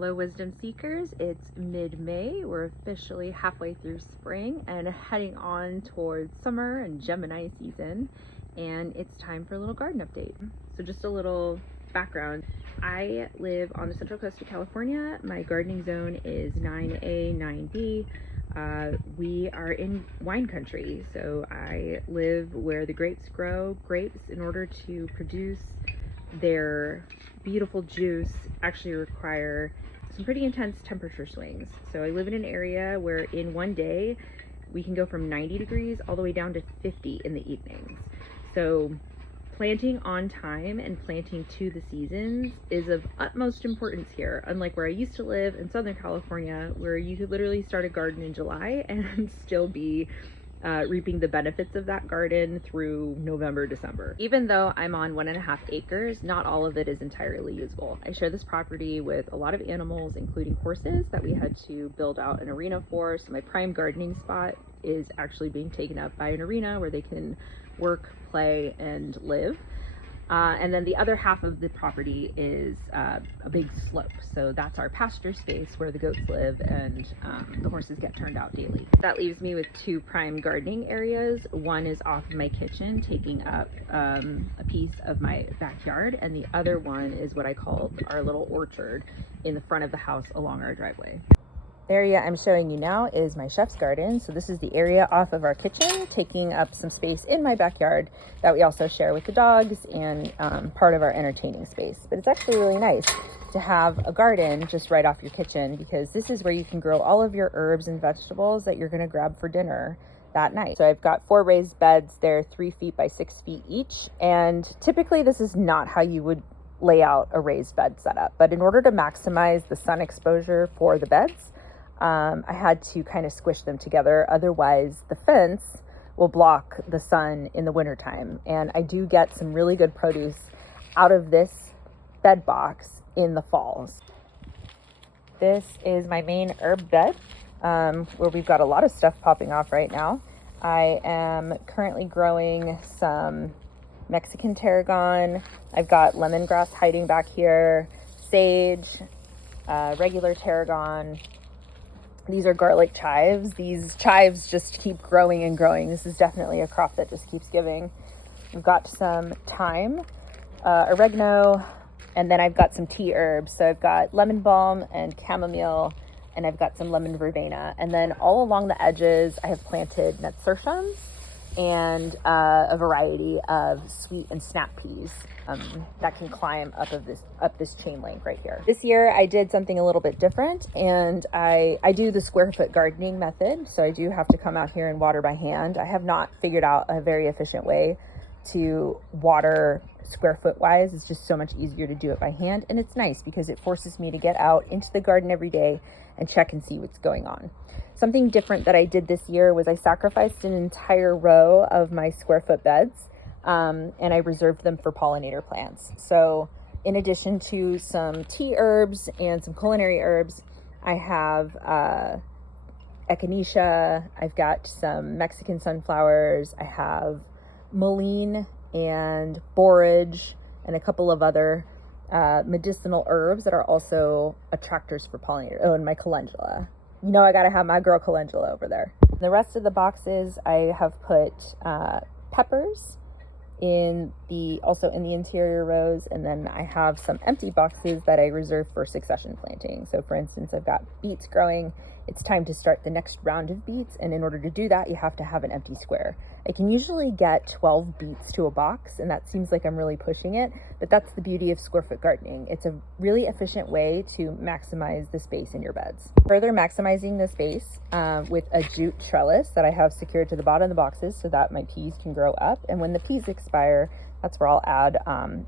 Hello wisdom seekers, it's mid-May. We're officially halfway through spring and heading on towards summer and Gemini season, and it's time for a little garden update. So just a little background. I live on the central coast of California. My gardening zone is 9A, 9B. We are in wine country, so I live where the grapes grow. Grapes, in order to produce their beautiful juice, actually require some pretty intense temperature swings. So I live in an area where in one day we can go from 90 degrees all the way down to 50 in the evenings. So planting on time and planting to the seasons is of utmost importance here, unlike where I used to live in Southern California, where you could literally start a garden in July and still be reaping the benefits of that garden through November, December. Even though I'm on 1.5 acres, not all of it is entirely usable. I share this property with a lot of animals, including horses that we had to build out an arena for. So my prime gardening spot is actually being taken up by an arena where they can work, play, and live. And then the other half of the property is a big slope. So that's our pasture space where the goats live and the horses get turned out daily. That leaves me with two prime gardening areas. One is off of my kitchen, taking up a piece of my backyard. And the other one is what I call our little orchard in the front of the house along our driveway. The area I'm showing you now is my chef's garden. So this is the area off of our kitchen, taking up some space in my backyard that we also share with the dogs and part of our entertaining space. But it's actually really nice to have a garden just right off your kitchen, because this is where you can grow all of your herbs and vegetables that you're gonna grab for dinner that night. So I've got 4 raised beds. They're 3 feet by 6 feet each. And typically this is not how you would lay out a raised bed setup. But in order to maximize the sun exposure for the beds, I had to kind of squish them together. Otherwise, the fence will block the sun in the wintertime. And I do get some really good produce out of this bed box in the falls. This is my main herb bed, where we've got a lot of stuff popping off right now. I am currently growing some Mexican tarragon. I've got lemongrass hiding back here, sage, regular tarragon. These are garlic chives. These chives just keep growing and growing. This is definitely a crop that just keeps giving. I've got some thyme, oregano, and then I've got some tea herbs. So I've got lemon balm and chamomile, and I've got some lemon verbena. And then all along the edges, I have planted nasturtiums and a variety of sweet and snap peas that can climb up this chain link right here. This year I did something a little bit different, and I do the square foot gardening method. So I do have to come out here and water by hand. I have not figured out a very efficient way to water square foot wise. It's just so much easier to do it by hand, and it's nice because it forces me to get out into the garden every day and check and see what's going on. Something different that I did this year was I sacrificed an entire row of my square foot beds, and I reserved them for pollinator plants. So in addition to some tea herbs and some culinary herbs, I have echinacea, I've got some Mexican sunflowers, I have mullein and borage, and a couple of other medicinal herbs that are also attractors for pollinators. Oh, and my calendula. You know, I gotta have my girl calendula over there. The rest of the boxes, I have put peppers also in the interior rows, and then I have some empty boxes that I reserve for succession planting. So for instance, I've got beets growing. It's time to start the next round of beets, and in order to do that, you have to have an empty square. I can usually get 12 beets to a box, and that seems like I'm really pushing it, but that's the beauty of square foot gardening. It's a really efficient way to maximize the space in your beds. Further maximizing the space with a jute trellis that I have secured to the bottom of the boxes so that my peas can grow up. And when the peas expire, that's where I'll add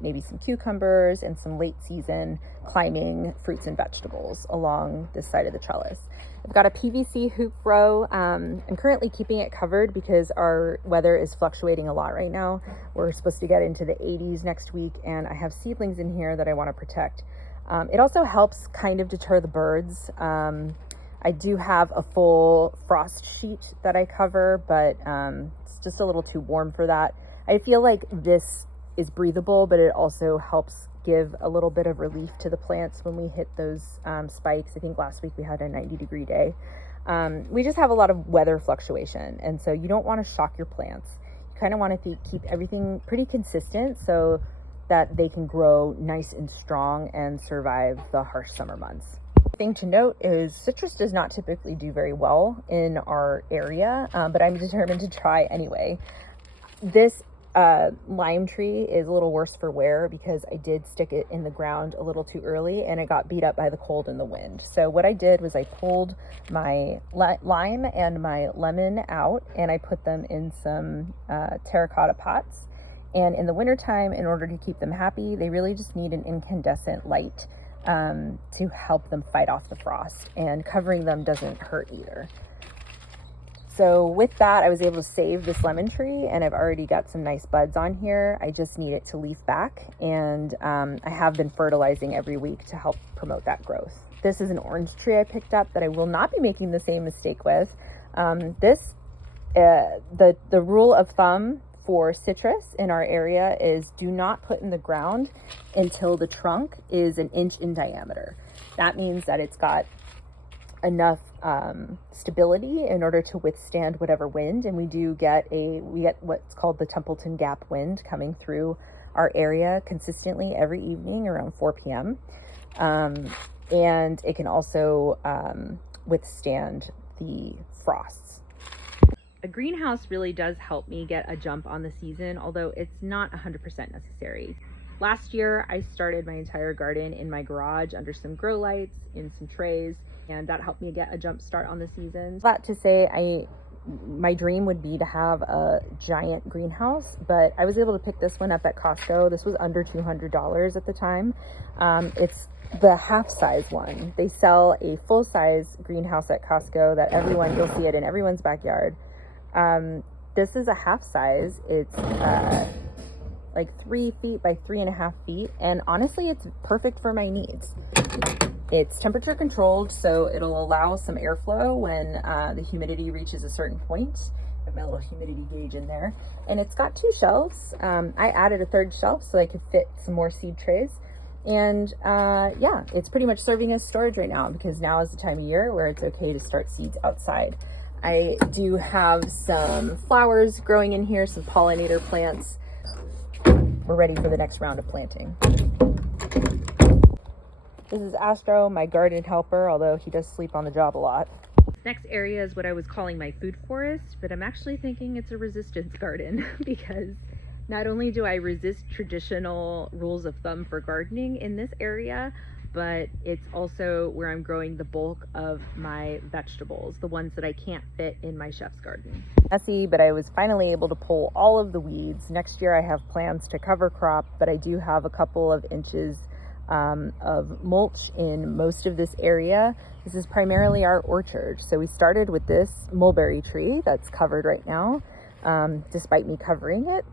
maybe some cucumbers and some late season climbing fruits and vegetables along this side of the trellis. I've got a PVC hoop row. I'm currently keeping it covered because our weather is fluctuating a lot right now. We're supposed to get into the 80s next week, and I have seedlings in here that I want to protect. It also helps kind of deter the birds. I do have a full frost sheet that I cover, but it's just a little too warm for that. I feel like this is breathable, but it also helps give a little bit of relief to the plants when we hit those spikes. I think last week we had a 90-degree day. We just have a lot of weather fluctuation, and so you don't want to shock your plants. You kind of want to keep everything pretty consistent so that they can grow nice and strong and survive the harsh summer months. Thing to note is citrus does not typically do very well in our area, but I'm determined to try anyway. This lime tree is a little worse for wear because I did stick it in the ground a little too early and it got beat up by the cold and the wind. So what I did was I pulled my lime and my lemon out and I put them in some terracotta pots. And in the wintertime, in order to keep them happy, they really just need an incandescent light to help them fight off the frost, and covering them doesn't hurt either. So with that, I was able to save this lemon tree, and I've already got some nice buds on here. I just need it to leaf back, and I have been fertilizing every week to help promote that growth. This is an orange tree I picked up that I will not be making the same mistake with. The rule of thumb for citrus in our area is do not put in the ground until the trunk is 1 inch in diameter. That means that it's got enough stability in order to withstand whatever wind, and we get what's called the Templeton Gap wind coming through our area consistently every evening around 4 p.m. And it can also withstand the frosts. A greenhouse really does help me get a jump on the season, although it's not 100% necessary. Last year, I started my entire garden in my garage under some grow lights, in some trays, and that helped me get a jump start on the season. That to say, my dream would be to have a giant greenhouse, but I was able to pick this one up at Costco. This was under $200 at the time. It's the half-size one. They sell a full-size greenhouse at Costco that you'll see it in everyone's backyard. This is a half-size. It's like 3 feet by 3.5 feet, and honestly, it's perfect for my needs. It's temperature controlled, so it'll allow some airflow when the humidity reaches a certain point. I have my little humidity gauge in there, and it's got 2 shelves. I added a 3rd shelf so I could fit some more seed trays. And yeah, it's pretty much serving as storage right now because now is the time of year where it's okay to start seeds outside. I do have some flowers growing in here, some pollinator plants. We're ready for the next round of planting. This is Astro, my garden helper, although he does sleep on the job a lot. This next area is what I was calling my food forest, but I'm actually thinking it's a resistance garden because not only do I resist traditional rules of thumb for gardening in this area, but it's also where I'm growing the bulk of my vegetables, the ones that I can't fit in my chef's garden. Messy, but I was finally able to pull all of the weeds. Next year I have plans to cover crop, but I do have a couple of inches of mulch in most of this area. This is primarily our orchard. So we started with this mulberry tree that's covered right now. Despite me covering it,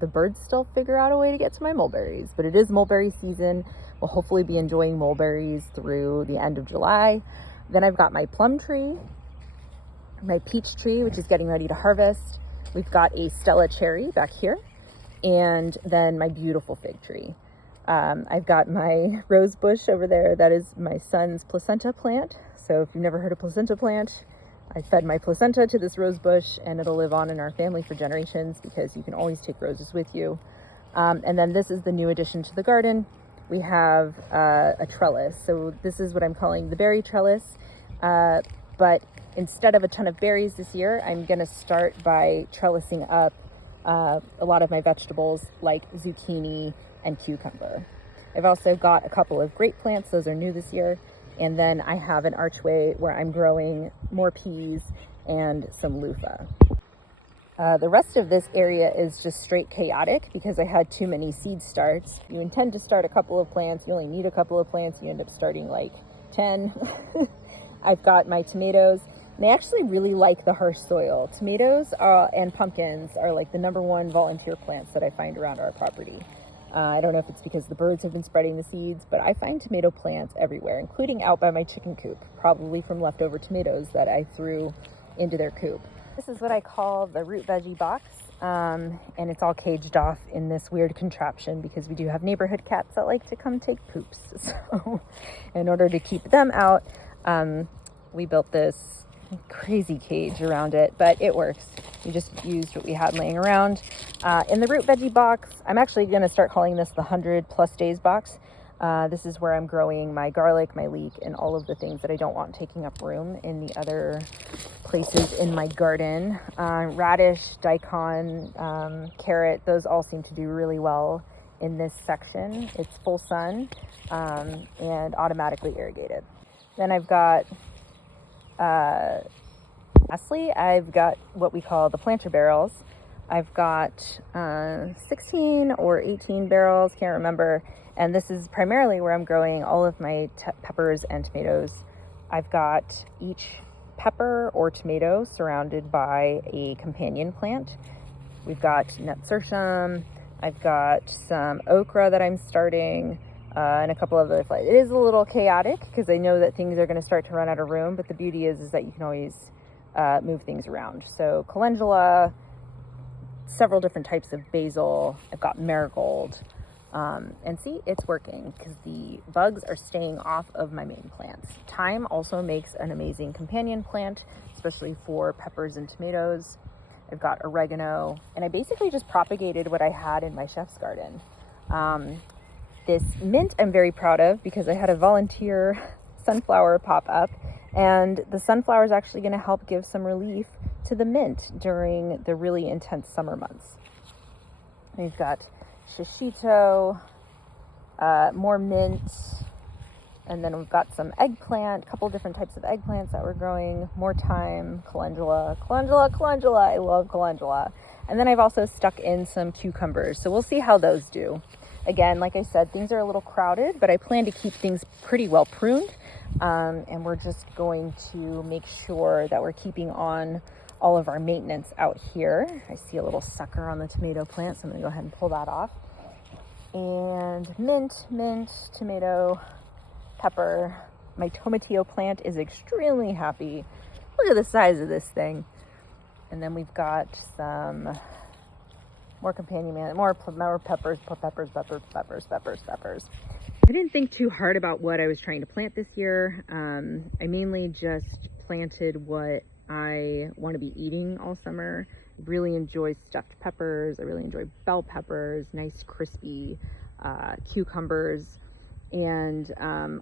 the birds still figure out a way to get to my mulberries, but it is mulberry season. We'll hopefully be enjoying mulberries through the end of July. Then I've got my plum tree, my peach tree, which is getting ready to harvest. We've got a Stella cherry back here, and then my beautiful fig tree. I've got my rose bush over there. That is my son's placenta plant. So if you've never heard of placenta plant, I fed my placenta to this rose bush, and it'll live on in our family for generations because you can always take roses with you. And then this is the new addition to the garden. We have a trellis. So this is what I'm calling the berry trellis. But instead of a ton of berries this year, I'm going to start by trellising up a lot of my vegetables like zucchini and cucumber. I've also got a couple of grape plants. Those are new this year. And then I have an archway where I'm growing more peas and some loofah. The rest of this area is just straight chaotic because I had too many seed starts. You intend to start a couple of plants, you only need a couple of plants, you end up starting like 10. I've got my tomatoes. They actually really like the harsh soil. Tomatoes and pumpkins are like the #1 volunteer plants that I find around our property. I don't know if it's because the birds have been spreading the seeds, but I find tomato plants everywhere, including out by my chicken coop, probably from leftover tomatoes that I threw into their coop. This is what I call the root veggie box. And it's all caged off in this weird contraption because we do have neighborhood cats that like to come take poops. So in order to keep them out, we built this crazy cage around it, but it works. We just used what we had laying around. In the root veggie box, I'm actually going to start calling this the 100+ days box. This is where I'm growing my garlic, my leek, and all of the things that I don't want taking up room in the other places in my garden. Radish, daikon, carrot, those all seem to do really well in this section. It's full sun and automatically irrigated. Then I've got, lastly, I've got what we call the planter barrels. I've got 16 or 18 barrels, can't remember. And this is primarily where I'm growing all of my peppers and tomatoes. I've got each pepper or tomato surrounded by a companion plant. We've got nasturtium. I've got some okra that I'm starting, and a couple of other flies. It is a little chaotic because I know that things are going to start to run out of room, but the beauty is that you can always move things around. So calendula, several different types of basil. I've got marigold. And see, it's working because the bugs are staying off of my main plants. Thyme also makes an amazing companion plant, especially for peppers and tomatoes. I've got oregano, and I basically just propagated what I had in my chef's garden. This mint I'm very proud of because I had a volunteer sunflower pop up, and the sunflower is actually going to help give some relief to the mint during the really intense summer months. We've got shishito, more mint, and then we've got some eggplant, a couple different types of eggplants that we're growing, more thyme, calendula, I love calendula. And then I've also stuck in some cucumbers, so we'll see how those do. Again, like I said, things are a little crowded, but I plan to keep things pretty well pruned, and we're just going to make sure that we're keeping on all of our maintenance out here. I see a little sucker on the tomato plant, so I'm gonna go ahead and pull that off. And mint, tomato, pepper. My tomatillo plant is extremely happy. Look at the size of this thing. And then we've got some more companion, more peppers. I didn't think too hard about what I was trying to plant this year. I mainly just planted what I want to be eating all summer. Really enjoy stuffed peppers. I really enjoy bell peppers, nice crispy cucumbers, and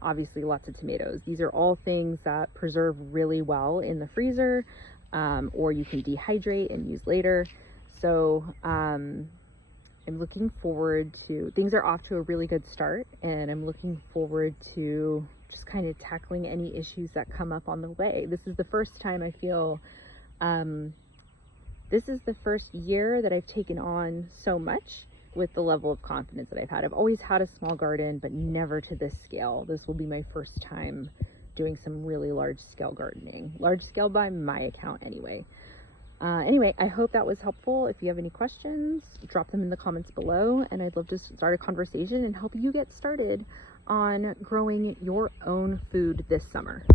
obviously lots of tomatoes. These are all things that preserve really well in the freezer, or you can dehydrate and use later. So I'm looking forward to, things are off to a really good start, and I'm looking forward to just kind of tackling any issues that come up on the way. This is the first time I feel, this is the first year that I've taken on so much with the level of confidence that I've had. I've always had a small garden, but never to this scale. This will be my first time doing some really large scale gardening. Large scale by my account anyway. Anyway, I hope that was helpful. If you have any questions, drop them in the comments below, and I'd love to start a conversation and help you get started on growing your own food this summer.